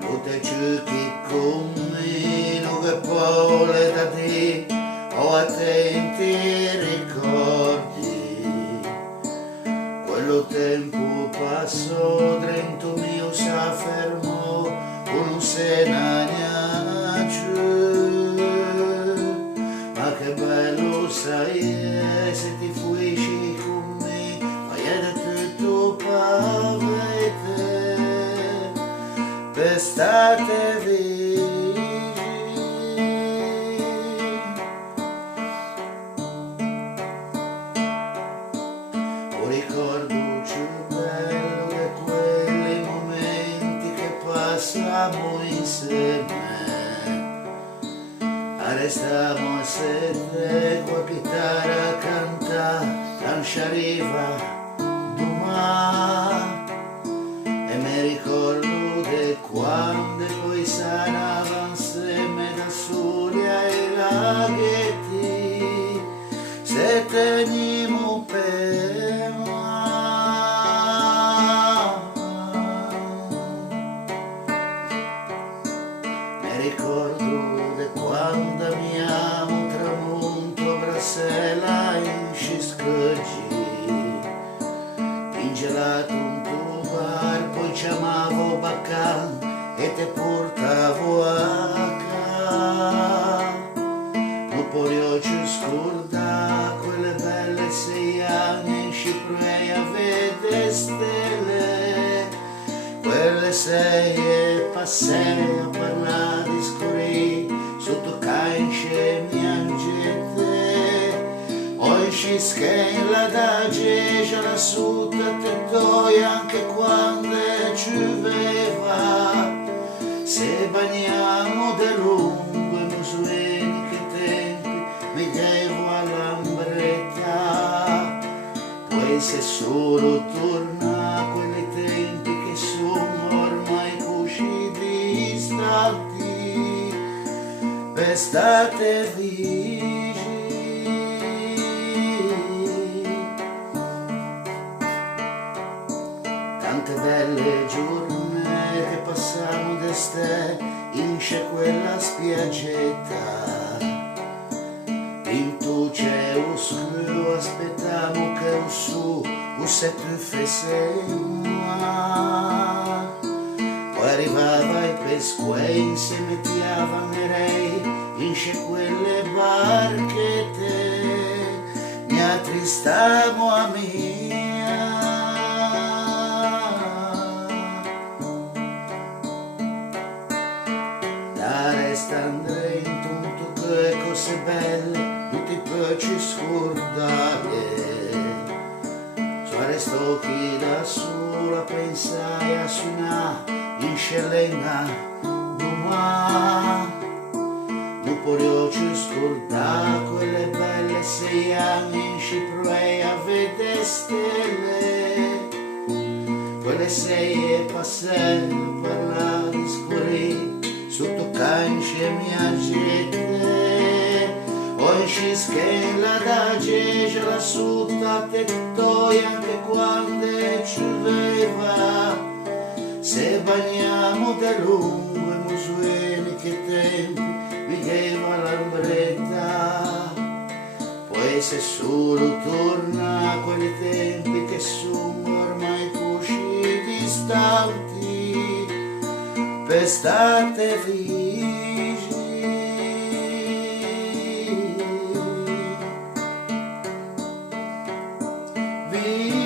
Non te giochi con me, non che vuole da te, ho attenti ricordi. Quello tempo passò, dentro mio si fermò, non se ne più. Ma che bello sai se ti fuisci con me, ma è da tutto pavete, per state vicini. Ho ricordo più bello di quei momenti che passiamo insieme. Restiamo a sette con la chitarra a cantare, non ci arriva domani. E mi ricordo di quando poi saravamo insieme da soli ai laghetti, se teniamo per mano. Mi ricordo di quando amiamo tramonto Brasella in Sciscoggi, in gelato un tuo bar, poi chiamavo Baccan e te portavo a casa. Non posso scordare quelle belle 6 anni in Cipria a vedere stelle, quelle 6 e passei a parlare di scorri sotto cance piangete. Oggi schella da geja la sutta te toi anche quando pioveva, se bagniamo de lungo e musueni che tempi mi devo all'ambretta, poi se solo torna quei tempi che sono ormai così distanti, per state vicini. Tante belle giornate che passiamo d'estate in quella spiaggetta, in tu c'è oscuro, aspettiamo che su se tu fesse moi. Poi arrivava i pesquei, si mettevano nerei in quelle barchette, mi attristavo a mia. Da restando in tutto che cose belle non ti puoi scordare. Resto qui da sola, pensai a suonare in scellenga domani. Non posso scordare quelle belle 6 anni in Cipria a vedere stelle, quelle 6 e passai a parlare di scorri sotto cance e miagette. Oggi schella da geja la sutta te toi anche quando pioveva, se bagniamo da lungo e musueni che tempi mi devo all'ambretta, poi se solo torna quei tempi che sono ormai così distanti, per state vicini. Vicini.